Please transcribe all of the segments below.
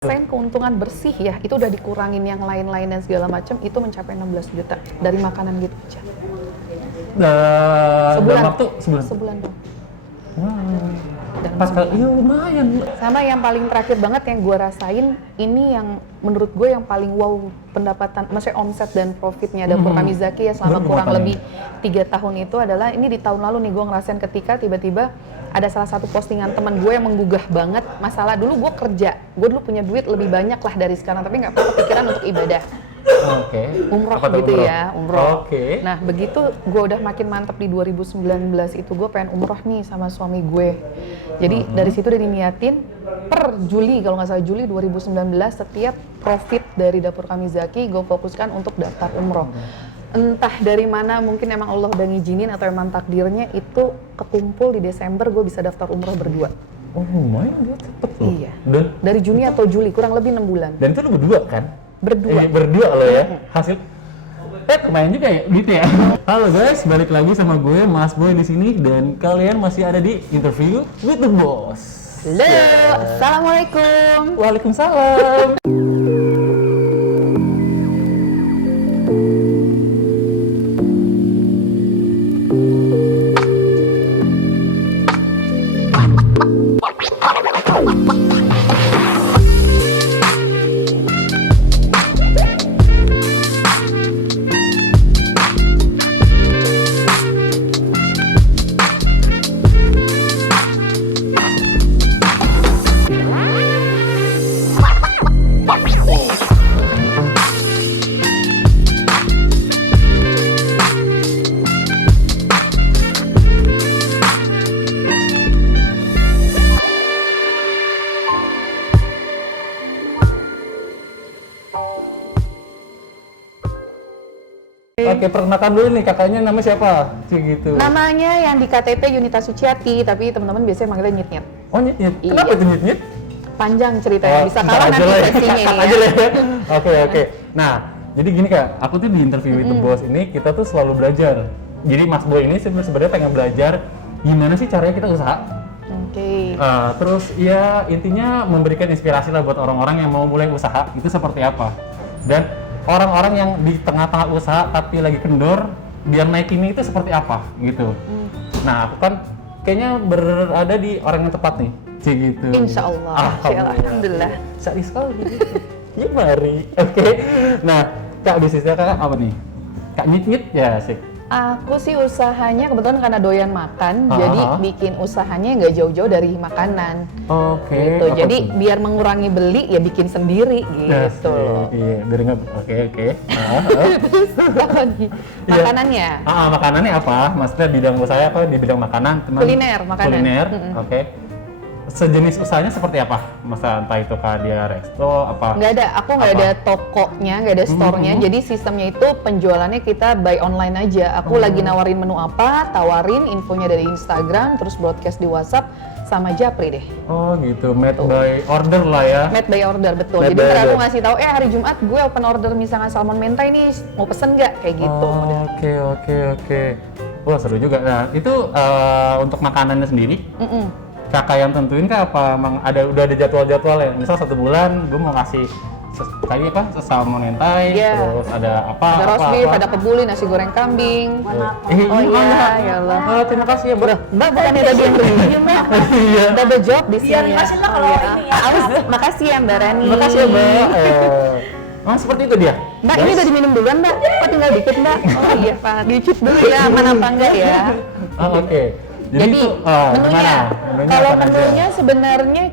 Keuntungan bersih ya, itu udah dikurangin yang lain-lain dan segala macam, itu mencapai 16 juta dari makanan gitu aja. Dalam waktu sebulan? Sebulan dong. Wow. Dalam Pas sebulan. iya lumayan. Sama yang paling terakhir banget yang gue rasain, ini yang menurut gue yang paling wow pendapatan, maksudnya omset dan profitnya Dapur Kamizaki ya selama kurang lebih 3 tahun itu adalah, ini di tahun lalu nih gue ngerasain ketika tiba-tiba ada salah satu postingan teman gue yang menggugah banget masalah dulu gue kerja, gue dulu punya duit lebih banyak lah dari sekarang tapi nggak pernah kepikiran untuk ibadah. Oke. Umroh Apa tuh, gitu umroh? ya, umroh. Oke. Nah begitu gue udah makin mantep di 2019 itu gue pengen umroh nih sama suami gue. Jadi dari situ udah diniatin per Juli, kalau nggak salah Juli 2019 setiap profit dari Dapur Kamizaki gue fokuskan untuk daftar umroh. Entah dari mana, mungkin emang Allah udah ngizinin atau emang takdirnya itu kekumpul di Desember gue bisa daftar umroh berdua. Oh lumayan dia cepet loh. Iya. Dan Dari Juni atau Juli, kurang lebih 6 bulan. itu lu berdua kan? Berdua. Berdua lo ya. Hasil lumayan juga ya gitu ya. Halo guys, balik lagi sama gue Mas Boy di sini dan kalian masih ada di Interview with the Boss. Halo, Assalamualaikum. Waalaikumsalam. Oke, perkenalkan dulu nih kakaknya namanya siapa? Cik gitu. Namanya yang di KTP Yunita Suciati, tapi teman-teman biasanya manggilnya Nyit-Nyit. Oh nyit-nyit. Iya. Kenapa itu nyit-nyit? Panjang ceritanya, bisa ntar kalah aja nanti lah ya. sesinya Cut ini aja ya. lah ya. Oke. Nah, jadi gini Kak, aku tuh di Interview with the Boss ini kita tuh selalu belajar. Jadi Mas Boy ini sebenarnya pengen belajar gimana sih caranya kita usaha. Oke. Terus ya intinya memberikan inspirasi lah buat orang-orang yang mau mulai usaha itu seperti apa. Dan orang-orang yang di tengah-tengah usaha tapi lagi kendor biar naik ini itu seperti apa gitu. Nah aku kan kayaknya berada di orang yang tepat nih, Cik gitu. Insya Allah. Alhamdulillah. Sekali sekali gitu. Ya mari. Oke. Nah Kak bisnisnya Kak apa nih? Kak nyit-nyit ya sih. Aku sih usahanya kebetulan karena doyan makan, jadi bikin usahanya nggak jauh-jauh dari makanan. Oke. Gitu. Apa Jadi tuh? biar mengurangi beli ya bikin sendiri gitu loh. Iya, biar nggak. Oke. Terus apa nih? Makanannya? Makanannya apa? Maksudnya bidang usaha apa di bidang makanan? Teman? Kuliner, makanan. Kuliner, oke. Sejenis usahanya seperti apa? Masa entah itu kah dia resto apa? Nggak ada, aku nggak ada tokonya, nggak ada store-nya. Jadi sistemnya itu penjualannya kita buy online aja. Aku lagi nawarin menu apa, tawarin infonya dari Instagram, terus broadcast di WhatsApp sama Japri deh. Oh gitu, made by order lah ya. Made by order, betul. Made Jadi by ntar aku order. ngasih tahu, hari Jumat gue open order misalnya salmon mentai nih, mau pesen nggak? Kayak gitu. Oh, oke. Wah seru juga. Nah itu untuk makanannya sendiri. Kakak yang tentuin kah apa emang udah ada jadwal-jadwal ya? Misal 1 bulan gue mau ngasih kayak apa? Salmon mentai, Iya. terus ada apa? Ada roast beef, ada kebuli, nasi goreng kambing. Oh iya, ya Allah. Oh, terima kasih ya, Bro. Mbak bukannya tadi yang review, Mbak? Iya. Double job di sini. Iya, makasih lah kalau ini ya. Awas, makasih ya Mbak Rani. Terima kasih ya, Mbak. Oh, seperti itu dia. Mbak, ini udah diminum duluan, Mbak? Kok tinggal dikit, Mbak? Oh iya, Pak. Dicip dulu ya, aman apa enggak ya? Oke. Jadi, itu, menunya, Menunya kalau apa aja? menunya sebenarnya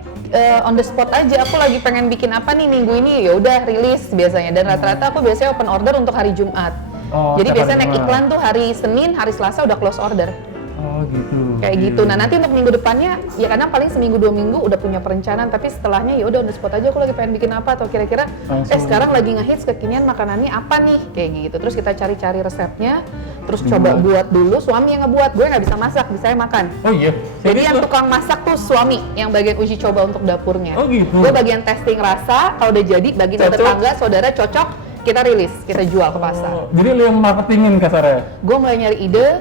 on the spot aja. Aku lagi pengen bikin apa nih minggu ini, ya udah rilis biasanya. Dan rata-rata aku biasanya open order untuk hari Jumat. Oh, Jadi setiap biasanya hari naik Jumat. iklan tuh hari Senin, hari Selasa udah close order. Oh gitu. Kayak gitu. Nah nanti untuk minggu depannya, ya kadang paling seminggu 2 minggu udah punya perencanaan, tapi setelahnya ya udah on the spot aja. Aku lagi pengen bikin apa atau kira-kira, Langsung. sekarang lagi ngehits kekinian makanannya apa nih, kayak gitu. Terus kita cari-cari resepnya, terus coba buat dulu. Suami yang ngebuat, gue nggak bisa masak, bisa saya makan. Oh iya. Jadi Serius yang lo? tukang masak tuh suami, yang bagian uji coba untuk dapurnya. Oh gitu. Gue bagian testing rasa, kalau udah jadi bagi Cocok. tetangga, saudara cocok, kita rilis, kita jual ke pasar. Oh, jadi lo yang marketingin kasarnya? Gue mulai nyari ide,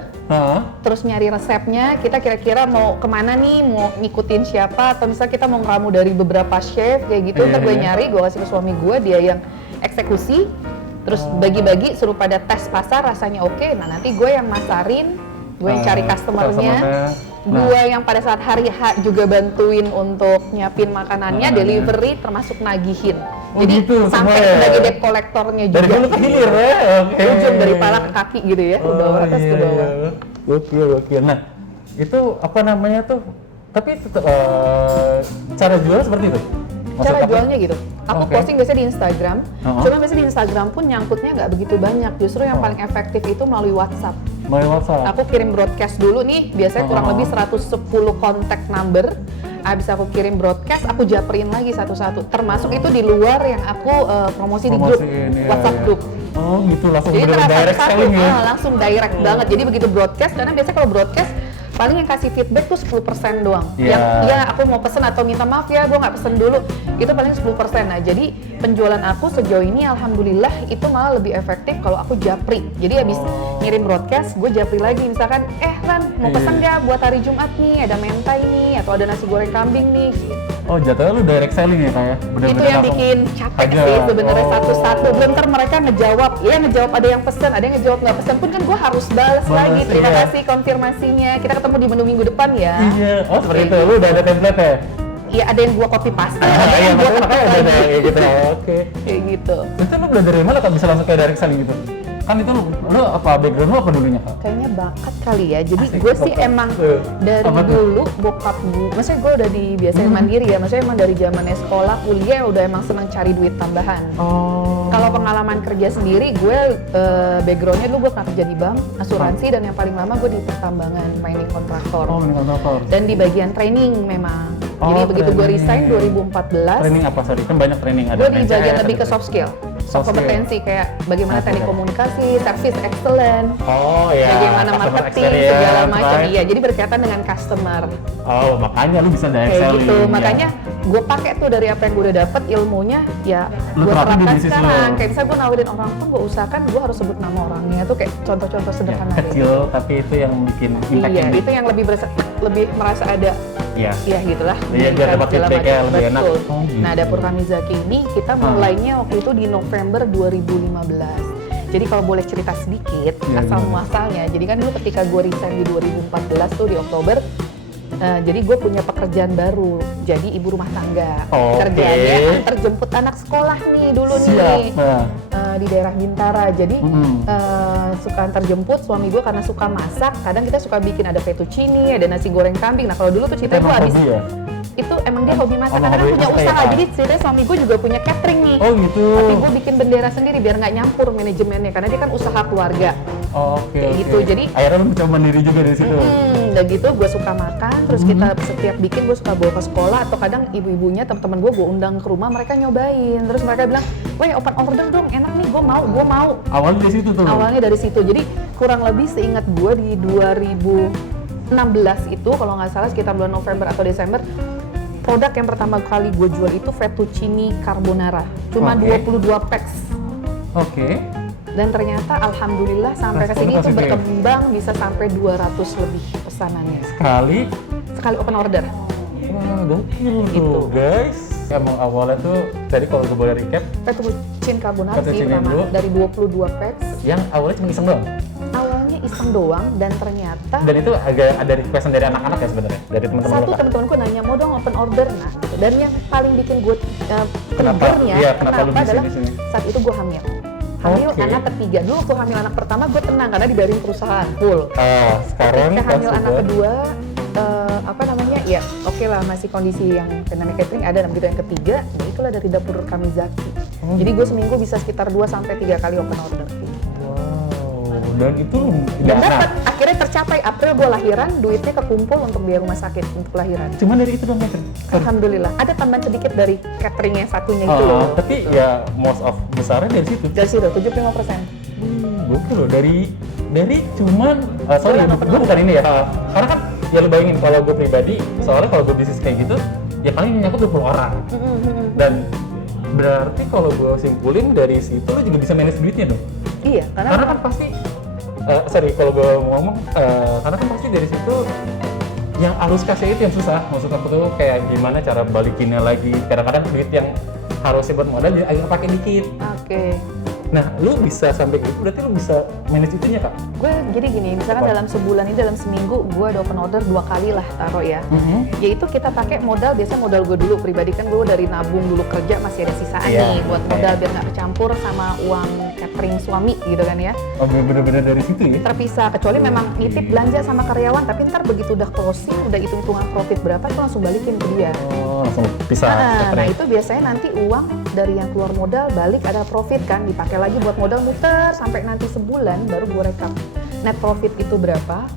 terus nyari resepnya, kita kira-kira mau kemana nih, mau ngikutin siapa, atau misalnya kita mau ngeramu dari beberapa chef kayak gitu, ntar gue nyari, gue kasih ke suami gue, dia yang eksekusi, terus bagi-bagi suruh pada tes pasar rasanya oke, nah nanti gue yang masarin, gue yang cari customernya, gue yang pada saat hari H juga bantuin untuk nyiapin makanannya, delivery termasuk nagihin. Jadi gitu, sampai sebagai debt kolektornya juga. Dari hulu ke hilir ya, oke. Ujung dari pala ke kaki gitu ya, ke bawah atas ke bawah. Gokil. Nah, itu apa namanya tuh? Tapi cara jual seperti itu? Cara jualnya gitu. Aku posting biasanya di Instagram, cuma biasanya di Instagram pun nyangkutnya nggak begitu banyak. Justru yang paling efektif itu melalui WhatsApp. Melalui WhatsApp? Aku kirim broadcast dulu nih, biasanya kurang lebih 110 kontak number. Abis aku kirim broadcast, aku japerin lagi satu-satu. Termasuk itu di luar yang aku promosi di grup, WhatsApp grup. Oh gitu, langsung jadi direct selling ya? Langsung direct banget. Jadi begitu broadcast, karena biasanya kalau broadcast paling yang kasih feedback tuh 10% doang. Yang ya aku mau pesen atau minta maaf ya, gue nggak pesen dulu. Itu paling 10%. Nah jadi penjualan aku sejauh ini alhamdulillah itu malah lebih efektif kalau aku japri. Jadi habis ngirim broadcast, gue japri lagi. Misalkan, Ran mau pesen nggak buat hari Jumat nih, ada mentai nih, atau ada nasi goreng kambing nih. Oh jatuhnya lu direct selling ya kayak? Itu yang bikin capek sih sebenarnya satu-satu. Belum ntar mereka ngejawab, ngejawab ada yang pesen, ada yang ngejawab nggak pesen pun kan gue harus balas lagi. Terima kasih konfirmasinya. Kita ketemu di menu minggu depan ya. Iya. Oh seperti itu. Lu udah ada template ya? Iya, ada yang gua copy paste. Ada yang gua ketik lagi. Gitu. Oke. Kayak gitu. Itu lu belajar dari mana kan bisa langsung kayak direct selling gitu? Kan itu lu apa background lu apa dulunya Kak? Kayaknya bakat kali ya. Jadi gue sih emang dari dulu bokap gue, maksudnya gue udah biasain mandiri ya. Maksudnya emang dari zamannya sekolah, kuliah udah emang seneng cari duit tambahan. Kalau pengalaman kerja sendiri, gue backgroundnya dulu gue pernah kerja di bank, asuransi, dan yang paling lama gue di pertambangan, mining kontraktor. Dan di bagian training memang. Jadi begitu gue resign 2014. Training apa sorry? Kan banyak training ada. Gue di bagian lebih ke soft skill. Kompetensi kayak bagaimana teknik komunikasi, service excellent, bagaimana marketing segala macam. Iya, jadi berkaitan dengan customer. Oh, makanya lu bisa direct selling. Gitu. Makanya gue pakai tuh dari apa yang gue udah dapet ilmunya, ya gue terapkan sekarang. Kayak misalnya gue nawarin orang tuh gue usahakan gue harus sebut nama orangnya tuh kayak contoh-contoh sederhana. Kecil tapi itu yang bikin impact. Iya, itu yang lebih merasa ada. Iya gitulah. Iya, biar dapat feedback-nya lebih enak. Nah, Dapur Kamizaki ini kita mulainya waktu itu di November 2015. Jadi kalau boleh cerita sedikit asal muasalnya. Jadi kan dulu ketika gue resign di 2014 tuh di Oktober, jadi gue punya pekerjaan baru. Jadi ibu rumah tangga. Kerjanya antar jemput anak sekolah nih dulu nih. Di daerah Bintara. Jadi suka antar jemput, suami gue karena suka masak, kadang kita suka bikin ada fettuccine, ada nasi goreng kambing. Nah kalau dulu tuh cerita gue habis itu emang dia hobi masak, karena kan punya usaha. Jadi ceritanya suami gue juga punya catering nih. Oh gitu. Tapi gue bikin bendera sendiri biar nggak nyampur manajemennya, karena dia kan usaha keluarga. Kayak gitu. Jadi akhirnya lu mencoba mandiri juga dari situ. Udah gitu gue suka makan, terus kita setiap bikin gue suka bawa ke sekolah, atau kadang ibu-ibunya teman-teman gue undang ke rumah, mereka nyobain, terus mereka bilang, "Weh, open order dong, enak nih, gue mau." Awalnya dari situ tuh. Awalnya dari situ. Jadi kurang lebih seingat gue di 2016 itu kalau nggak salah sekitar bulan November atau Desember, produk yang pertama kali gue jual itu fettuccine carbonara, cuma 22 packs. Dan ternyata alhamdulillah sampai ke sini itu berkembang bisa sampai 200 lebih pesanannya. Sekali open order. Wah, gokil tuh, guys. Emang awalnya tuh, tadi kalau gue boleh recap, fettuccine carbonara sih pertama dari 22 packs. Yang awalnya cuma iseng doang? Awalnya iseng doang, dan ternyata dan itu agak ada requestan dari anak-anak ya sebenarnya, dari teman-teman. Satu teman-temanku nanya mau dong open order, nah gitu. Dan yang paling bikin gue triggernya kenapa adalah saat itu gue hamil anak ketiga. Dulu waktu hamil anak pertama gue tenang karena dibayarin perusahaan full. Sekarang ketika hamil anak kedua ya oke lah, masih kondisi yang namanya catering ada. Dan begitu yang ketiga, ya itulah dari Dapur Kamizaki. Jadi gue seminggu bisa sekitar 2-3 kali open order. Dan itu dan dapat akhirnya tercapai. April gue lahiran, duitnya kekumpul untuk biaya rumah sakit untuk lahiran. Cuma dari itu dong catering? Alhamdulillah. Ada tambahan sedikit dari catering yang satunya itu loh. Tapi ya most of besarnya dari situ? Dari situ, 75%. Gokil loh, dari cuman, sorry gue bukan ini ya, karena kan ya lu bayangin kalau gue pribadi, soalnya kalau gue bisnis kayak gitu, ya paling nyangkut 20 orang. Dan berarti kalau gue simpulin dari situ lu juga bisa manage duitnya dong? Iya, karena kan pasti sorry kalau gue ngomong, karena kan pasti dari situ yang harus kasih itu yang susah. Maksud aku tuh kayak gimana cara balikinnya lagi. Kadang-kadang duit yang harusnya buat modal jadi akhirnya pakai dikit. Oke. Nah, lu bisa sampai gitu, berarti lu bisa manage itunya, Kak? Gue jadi gini, misalkan Apa? dalam sebulan ini, dalam seminggu gue ada open order 2 kali lah taruh ya. Yaitu kita pakai modal, biasanya modal gue dulu pribadi kan gue dari nabung dulu kerja masih ada sisaan Iya, nih buat iya. modal biar nggak bercampur sama uang catering suami gitu kan ya. Oh, bener-bener dari situ ya? Terpisah, kecuali memang nitip belanja sama karyawan, tapi ntar begitu udah closing, udah hitung-hitungan profit berapa, itu langsung balikin ke dia. Oh, langsung bisa Nah itu biasanya nanti uang dari yang keluar modal balik ada profit kan, dipakai lagi buat modal muter sampai nanti sebulan baru gue rekap net profit itu berapa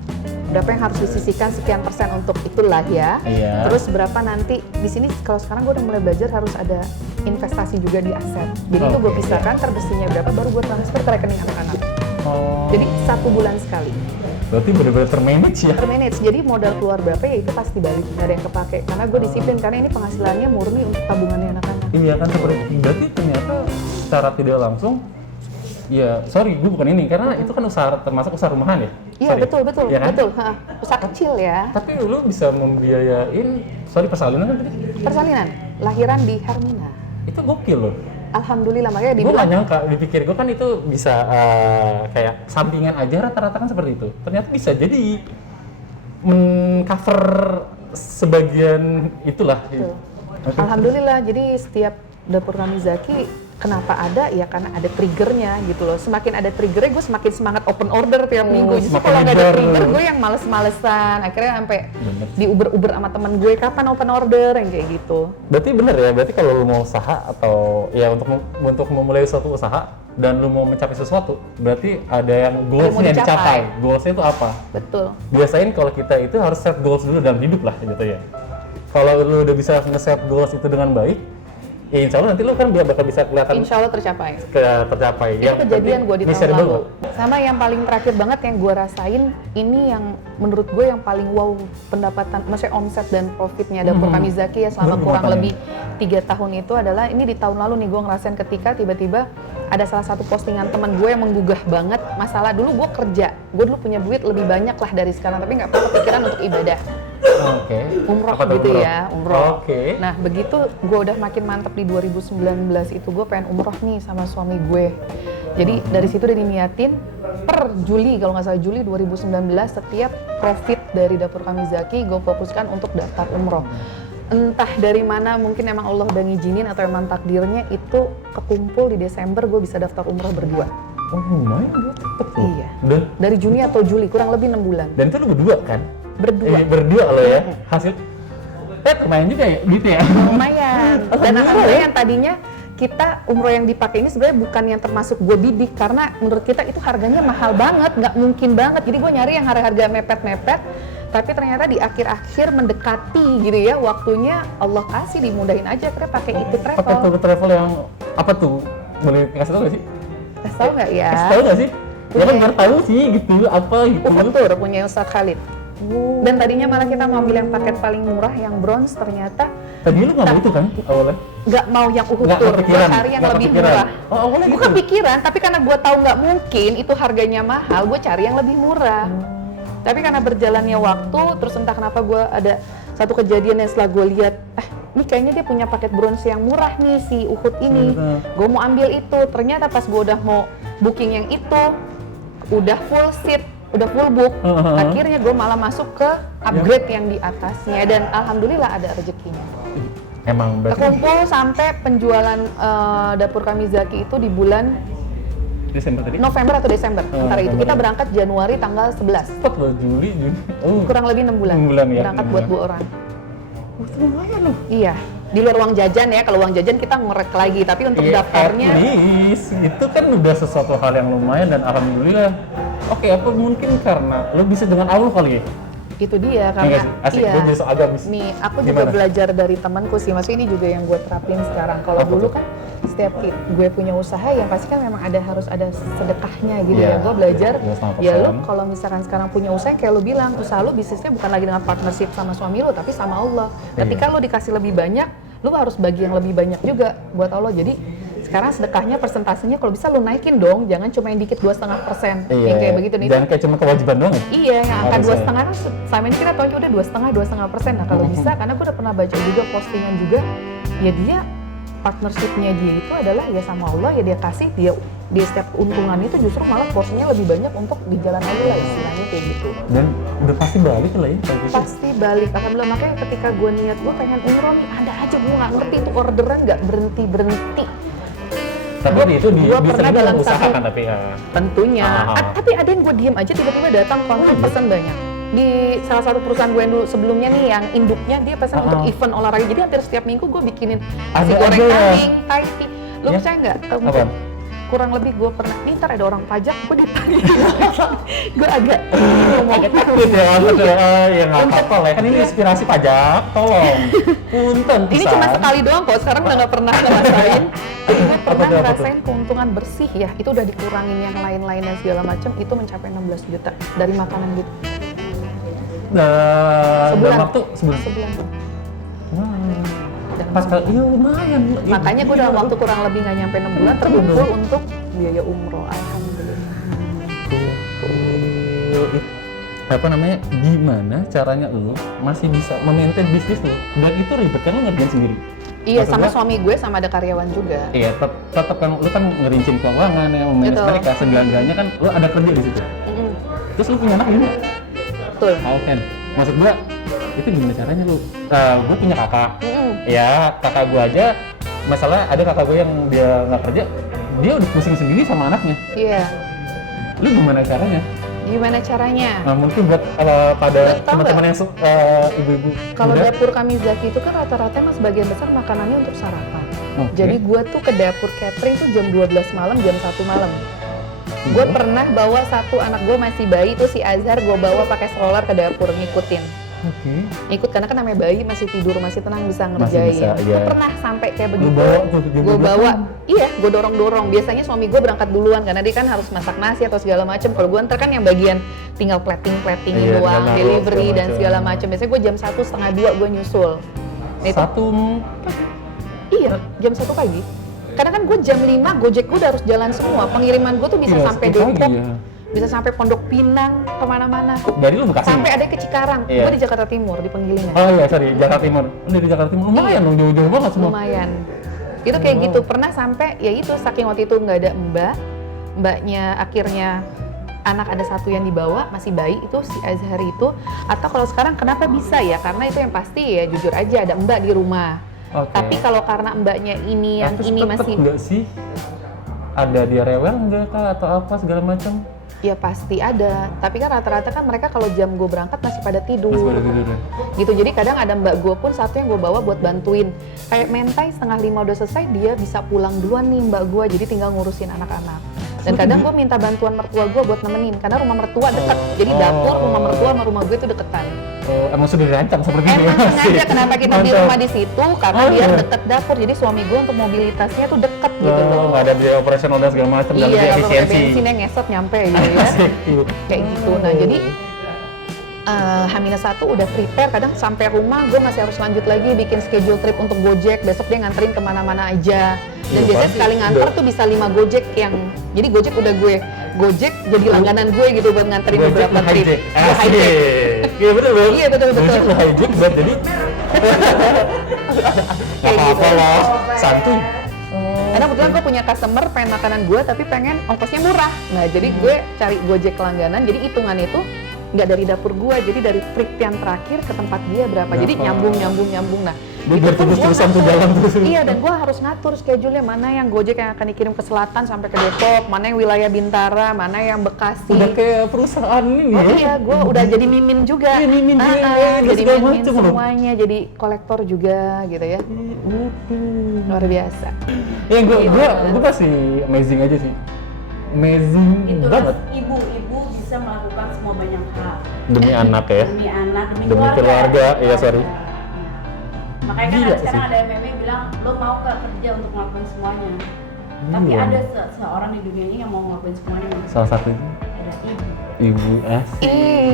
yang harus disisihkan sekian persen untuk itulah ya. Iya. Terus berapa nanti di sini kalau sekarang gue udah mulai belajar harus ada investasi juga di aset. Jadi itu gue Oke, pisahkan terbesarnya berapa baru gue transfer ke rekening anak-anak. Oh, Jadi 1 bulan sekali. berarti bener-bener termanage ya? Termanage, jadi modal keluar berapa ya itu pasti balik, nggak ada yang kepake. Karena gue disiplin, karena ini penghasilannya murni untuk tabungannya anak-anak. Iya kan, berarti ternyata secara tidak langsung, ya sorry, gue bukan ini, karena itu kan usaha, termasuk usaha rumahan ya? Iya Sorry. betul, Iya kan? betul. Ha, usaha kecil ya. Tapi lu bisa membiayain, sorry persalinan kan tadi? Persalinan, lahiran di Hermina. Itu gokil loh. Alhamdulillah, makanya Gue gak dibilang nyangka, dipikir gue kan itu bisa kayak sampingan aja rata-rata kan seperti itu. Ternyata bisa jadi men-cover sebagian itulah. betul. Oke. Alhamdulillah, jadi setiap dapur kami Zaki, kenapa ada? Ya karena ada triggernya gitu loh. Semakin ada triggernya, gue semakin semangat open order tiap minggu. Justru semakin kalau nggak ada ngejar. trigger, gue yang males-malesan. Akhirnya sampai Bener. diuber-uber sama temen gue, kapan open order, yang kayak gitu. Berarti bener ya, berarti kalau lu mau usaha atau ya untuk memulai suatu usaha dan lu mau mencapai sesuatu, berarti ada yang goals-nya dicapai. dicapai. Goals-nya itu apa? Betul. Biasain kalau kita itu harus set goals dulu dalam hidup lah gitu ya. Kalau lu udah bisa nge-set goals itu dengan baik, ya insya Allah nanti lu kan bakal bisa kelihatan Insya Allah tercapai. tercapai. Itu kejadian gue di tahun lalu. lalu. Sama yang paling terakhir banget yang gue rasain, ini yang menurut gue yang paling wow pendapatan, maksudnya omset dan profitnya dapur kami Zaki ya selama Bener, kurang makanya. lebih 3 tahun itu adalah, ini di tahun lalu nih gue ngerasain ketika tiba-tiba ada salah satu postingan teman gue yang menggugah banget masalah. Dulu gue kerja, gue dulu punya duit lebih banyak lah dari sekarang, tapi nggak pernah kepikiran untuk ibadah. Oke. Umroh Apa tuh, gitu umroh? ya, umroh. Oke. Nah begitu gue udah makin mantep di 2019 itu, gue pengen umroh nih sama suami gue. Jadi dari situ udah diniatin per Juli, kalau nggak salah Juli 2019, setiap profit dari dapur kami Zaki gue fokuskan untuk daftar umroh. Entah dari mana, mungkin emang Allah udah ngizinin atau emang takdirnya itu kekumpul di Desember gue bisa daftar umroh berdua. Oh lumayan gue cepet tuh. Iya. Dan Dari Juni atau Juli, kurang lebih 6 bulan. itu lu berdua kan? Berdua. Berdua lo ya. Hasil lumayan juga ya gitu ya. Lumayan. Dan alhamdulillah yang tadinya kita umroh yang dipakai ini sebenarnya bukan yang termasuk gue bidik, karena menurut kita itu harganya mahal banget, nggak mungkin banget. Jadi gue nyari yang harga mepet-mepet, tapi ternyata di akhir-akhir mendekati gitu ya waktunya, Allah kasih dimudahin aja, akhirnya pakai itu Pakai travel. tuh travel yang apa tuh? Boleh kasih tau gak sih? Tahu nggak ya? Kasih tau gak sih? Ya kan Punya. biar tahu sih gitu apa gitu. Betul, punya Ustadz Khalid. Dan tadinya malah kita mau ambil yang paket paling murah, yang bronze, ternyata Tadi lu nggak mau itu kan awalnya? nggak mau yang Uhud Nggak Tour, gue kepikiran, cari yang nggak lebih kepikiran. murah. Oh, awalnya Gue gitu? kepikiran, tapi karena gue tahu nggak mungkin itu harganya mahal, gue cari yang lebih murah. Tapi karena berjalannya waktu, terus entah kenapa gue ada satu kejadian yang setelah gue lihat, ini kayaknya dia punya paket bronze yang murah nih si Uhud ini. Betul. Gue mau ambil itu, ternyata pas gue udah mau booking yang itu, udah full seat, udah full book. Akhirnya gue malah masuk ke upgrade yang di atasnya, dan alhamdulillah ada rezekinya. Emang berarti Kekumpul sampai penjualan dapur kami Zaki itu di bulan Desember tadi? November atau Desember, antara itu. November. Kita berangkat Januari tanggal 11. Cepet loh, Juli. Oh, Kurang lebih 6 bulan. 6 bulan ya, Berangkat 6 buat bulan. 2 orang. itu lumayan loh. Iya. Di luar uang jajan ya, kalau uang jajan kita ngorek lagi, tapi untuk Iya, daftarnya at least, itu kan udah sesuatu hal yang lumayan dan alhamdulillah. Oke, apa mungkin karena lo bisa dengan Allah kali ya? itu dia, Iya karena nggak sih? Asik, gue jadi so agamis. Nih, aku juga Gimana? belajar dari temanku sih, maksudnya ini juga yang gue terapin sekarang. Kalau Apa dulu tuh? kan setiap gue punya usaha yang pasti kan memang harus ada sedekahnya gitu Iya, ya. Gue belajar, iya, sama ya lo persen. kalau misalkan sekarang punya usaha, kayak lo bilang, usaha lo bisnisnya bukan lagi dengan partnership sama suami lo, tapi sama Allah. Ketika Iya. lo dikasih lebih banyak, lo harus bagi yang lebih banyak juga buat Allah. Jadi Sekarang sedekahnya persentasenya kalau bisa lu naikin dong, jangan cuma yang dikit 2,5%. Yang kayak begitu nih. Jangan kayak cuma kewajiban doang ya? Iya, yang angka Harusnya. 2,5 kan sama ini kita taunya udah 2,5%. Nah kalau bisa, karena gue udah pernah baca juga postingan juga, ya dia partnershipnya dia itu adalah ya sama Allah, ya dia kasih, dia setiap keuntungan itu justru malah porsinya lebih banyak untuk di jalan Allah lah istilahnya kayak gitu. Dan udah pasti balik lah ya kayak gitu. Pasti balik, alhamdulillah. Makanya ketika gue niat gue pengen umroh nih, ada aja gue nggak ngerti itu orderan nggak berhenti. Tapi itu gua bisa pernah dibilang dalam usaha satu- kan tapi ya. Tentunya, tapi ada yang gue diem aja tiba-tiba datang kontak pesan banyak. Di salah satu perusahaan gue yang dulu sebelumnya nih, yang induknya dia pesan untuk event olahraga. Jadi hampir setiap minggu gue bikinin nasi Ada goreng aja ya? kambing, Thai tea. Lu Ya? percaya nggak? Apa? Kurang lebih gue pernah, nih ntar ada orang pajak, gue ditagih lagi. Gue agak ngomong Takut ya, ya nggak apa-apa lah. Kan ini inspirasi pajak, tolong. Punten Ini cuma sekali doang kok, sekarang udah nggak pernah ngerasain. Tapi gue pernah tuh, apa tuh? ngerasain keuntungan bersih ya, itu udah dikurangin yang lain-lain dan segala macam, itu mencapai 16 juta dari makanan gitu. Dalam waktu sebulan. Sebulan. Wah. Dalam Pas kali, iya lumayan. Makanya gue dalam waktu kurang lebih nggak nyampe 6 bulan terkumpul untuk biaya umroh, alhamdulillah. Apa namanya, gimana caranya lu masih bisa memaintain bisnis lu? Dan itu ribet kan lu ngerjain sendiri? Iya, Maksud sama gua, suami gue sama ada karyawan juga. Iya, tetap kan lu kan ngerincin keuangan ya, memanage Betul. mereka, seenggak-enggaknya kan lu ada kerja di situ. Mm-mm. Terus lu punya anak ini? Betul. How can? Maksud gua, itu gimana caranya lu? Gua punya kakak. Mm-mm. Ya, kakak gua aja, masalah ada kakak gua yang dia nggak kerja, dia udah pusing sendiri sama anaknya. Iya. Lu gimana caranya? Gimana caranya? Nah, mungkin buat pada Lu tahu teman-teman yang ibu-ibu Kalau muda. dapur kami Zaki itu kan rata-rata emang sebagian besar makanannya untuk sarapan. Oke. Jadi gue tuh ke dapur catering tuh jam 12 malam, jam 1 malam. Gue Iya. pernah bawa satu anak gue masih bayi tuh si Azhar, gue bawa pakai stroller ke dapur ngikutin. Oke. Ikut karena kan namanya bayi masih tidur, masih tenang bisa ngerjain. bisa, iya. Gue pernah sampai kayak Lu begitu. bawa tuh ke Gue 12 bawa, kan? iya, gue dorong-dorong. Biasanya suami gue berangkat duluan karena dia kan harus masak nasi atau segala macem. Kalau gue ntar kan yang bagian tinggal plating-platingin Iya, doang, tinggal naruh delivery segala dan macem. segala macem. Biasanya gue jam 1, setengah 2 gue nyusul. Nah, itu- Satu Iya, jam 1 pagi. Karena kan gue jam 5, Gojek gue udah harus jalan semua. Pengiriman gue tuh bisa Iya, sampai 10 pagi, Depok, ya. bisa sampai Pondok Pinang, kemana-mana. Dari lu Bekasi. Sampai ada ke Cikarang. Iya. Gue di Jakarta Timur, di Penggilingan. Oh iya, sorry, Jakarta Timur. Lu dari Jakarta Timur. Lumayan dong, jauh-jauh banget semua. Lumayan. Itu kayak Oh. gitu. Pernah sampai, ya itu saking waktu itu nggak ada mbaknya akhirnya anak ada satu yang dibawa, masih bayi, itu si Azhar itu. Atau kalau sekarang kenapa bisa ya? Karena itu yang pasti ya jujur aja ada mbak di rumah. Oke. Tapi kalau karena mbaknya ini yang Terus ini tetep masih nggak sih? Ada dia rewel nggak kah atau apa segala macam? ya pasti ada, tapi kan rata-rata kan mereka kalau jam gue berangkat masih pada tidur. Masih pada tidur ya? Gitu, jadi kadang ada mbak gue pun satu yang gue bawa buat bantuin. Kayak mentai 4:30 udah selesai, dia bisa pulang duluan nih mbak gue, jadi tinggal ngurusin anak-anak. Dan kadang gue minta bantuan mertua gue buat nemenin, karena rumah mertua deket. Jadi dapur rumah mertua sama rumah gue itu deketan. Oh, emang sudah dirancang seperti itu ya? Emang sengaja kenapa kita di Mantap. rumah di situ, karena Oh, biar iya. deket dapur. Jadi suami gue untuk mobilitasnya tuh deket gitu Oh, loh. nggak ada biaya operasional dan segala macam dan Iya, lebih nggak pakai efisiensi. bensinnya ngesot nyampe gitu ya. Asik. Kayak gitu. Nah jadi H-1 udah prepare, kadang sampai rumah gue masih harus lanjut lagi bikin schedule trip untuk Gojek, besok dia nganterin kemana-mana aja. Dan Iya, biasanya pasti. sekali nganter tuh bisa 5 Gojek yang, jadi Gojek udah gue, Gojek jadi langganan gue gitu buat nganterin Gojek beberapa trip. hijack. Gue hijack. Asik. Iya betul loh. Iya, betul. Gojek lo hijack buat jadi. Nggak apa-apa gitu. lah, santuy. Karena kebetulan gue punya customer pengen makanan gue tapi pengen ongkosnya murah. Nah jadi gue cari Gojek langganan, jadi hitungan itu nggak dari dapur gue, jadi dari trip yang terakhir ke tempat dia berapa. Jadi Berapa? nyambung. Nah Dia itu biar pun gua terus-terusan tuh ngatur. jalan terus. Iya, dan gue harus ngatur schedule-nya, mana yang Gojek yang akan dikirim ke selatan sampai ke Depok, mana yang wilayah Bintara, mana yang Bekasi. Udah kayak perusahaan ini Oh ya. iya, gue udah jadi mimin juga. Iya, mimin Ah, juga, ah, dan jadi segala mimin macem loh. semuanya, jadi kolektor juga gitu ya. Luar biasa. Ya gue Gitu. masih amazing aja sih. Amazing Itu banget. ibu-ibu bisa melakukan semua banyak hal Demi anak ya. demi anak, Demi keluarga, iya, sorry. Iya. Makanya kan Gila sekarang sih. ada meme bilang lo mau ke kerja untuk ngelakuin semuanya. Tapi Iya. ada seorang di dunia ini yang mau ngelakuin semuanya. Salah satu itu. Ada ada ibu. Ibu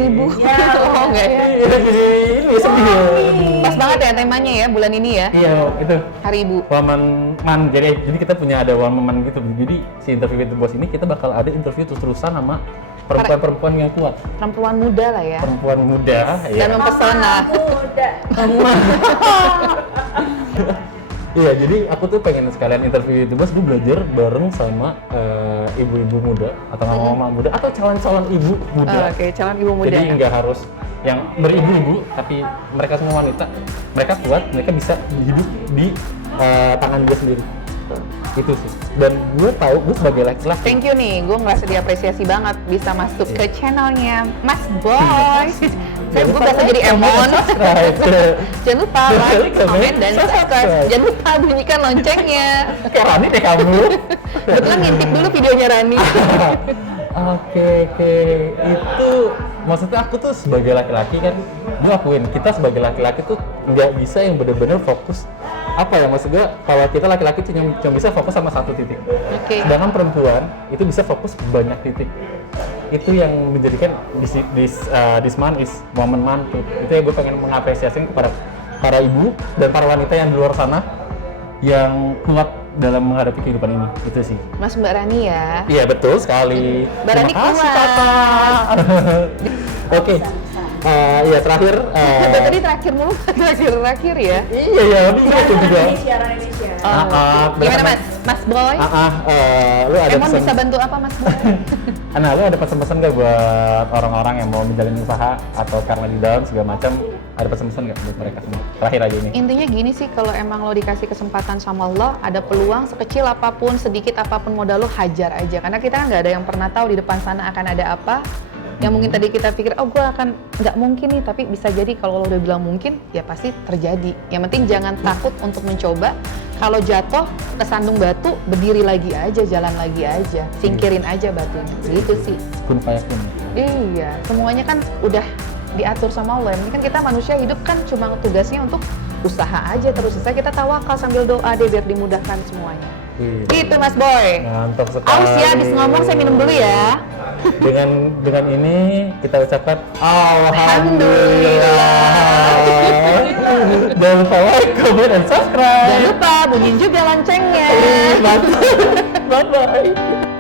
Ibu. Ya. Oh, enggak ya. Iya, jadi ini sedih. Pas banget ya temanya ya bulan ini ya. Iya, itu Hari Ibu. Woman Man. Jadi kita punya ada Woman Man gitu. Jadi si interview with the boss ini kita bakal ada interview terus-terusan sama perempuan-perempuan yang kuat. Perempuan muda lah ya. Perempuan muda Dan ya. mempesona. Muda. Iya, jadi aku tuh pengen sekalian interview itu bos, gue belajar bareng sama ibu-ibu muda atau mama-mama muda atau calon-calon ibu muda. Oke, calon ibu muda. Jadi nggak harus yang beribu-ibu, tapi mereka semua wanita, mereka kuat, mereka bisa hidup di tangan gue sendiri. Itu sih. Dan gue tahu gue sebagai laki-laki. Thank you nih, gue ngerasa diapresiasi banget bisa masuk ke channelnya Mas Boy. Gue berasa jadi Emon. Jangan lupa like, komen, dan subscribe. Jangan lupa bunyikan loncengnya. Kayak Rani deh kamu. Kebetulan ngintip dulu videonya Rani. Oke. Itu maksudnya aku tuh sebagai laki-laki kan, gue akuin kita sebagai laki-laki tuh nggak bisa yang bener-bener fokus apa ya, maksudnya kalau kita laki-laki cuma bisa fokus sama satu titik. Oke. Sedangkan perempuan itu bisa fokus banyak titik. Itu yang menjadikan this man is woman man tuh. Itu yang gue pengen mengapresiasi kepada para ibu dan para wanita yang di luar sana yang kuat dalam menghadapi kehidupan ini. Itu sih. Mas Mbak Rani ya. Iya, betul sekali. Mbak Rani Terima kasih, kuat. Kakak. Oke. Iya, terakhir. Tadi terakhir mulu, terakhir ya. Iya, ini itu juga. Indonesia. Gimana Mas? Mas Boy? Lu ada Emon pesan? bisa bantu apa Mas Boy? Nah, lu ada pesan-pesan nggak buat orang-orang yang mau menjalin usaha atau karena di down segala macam? Ada pesan-pesan nggak buat mereka semua? Terakhir aja ini. Intinya gini sih, kalau emang lo dikasih kesempatan sama Allah, ada peluang sekecil apapun, sedikit apapun modal lo, hajar aja. Karena kita kan nggak ada yang pernah tahu di depan sana akan ada apa. Yang mungkin tadi kita pikir, oh gue akan nggak mungkin nih, tapi bisa jadi kalau lo udah bilang mungkin, ya pasti terjadi. Yang penting jangan takut untuk mencoba. Kalau jatuh, kesandung batu, berdiri lagi aja, jalan lagi aja, singkirin aja batunya. Gitu sih. Kun fayakun. Iya, semuanya kan udah diatur sama Allah. Yang penting kan kita manusia hidup kan cuma tugasnya untuk usaha aja terus. Kita tawakal sambil doa deh biar dimudahkan semuanya. Gitu Mas Boy. Mantap sekali. Aus ya, habis ngomong saya minum dulu ya. Dengan ini kita ucapkan Alhamdulillah. Jangan lupa like, comment, dan subscribe. Jangan lupa bunyiin juga loncengnya. Bye bye.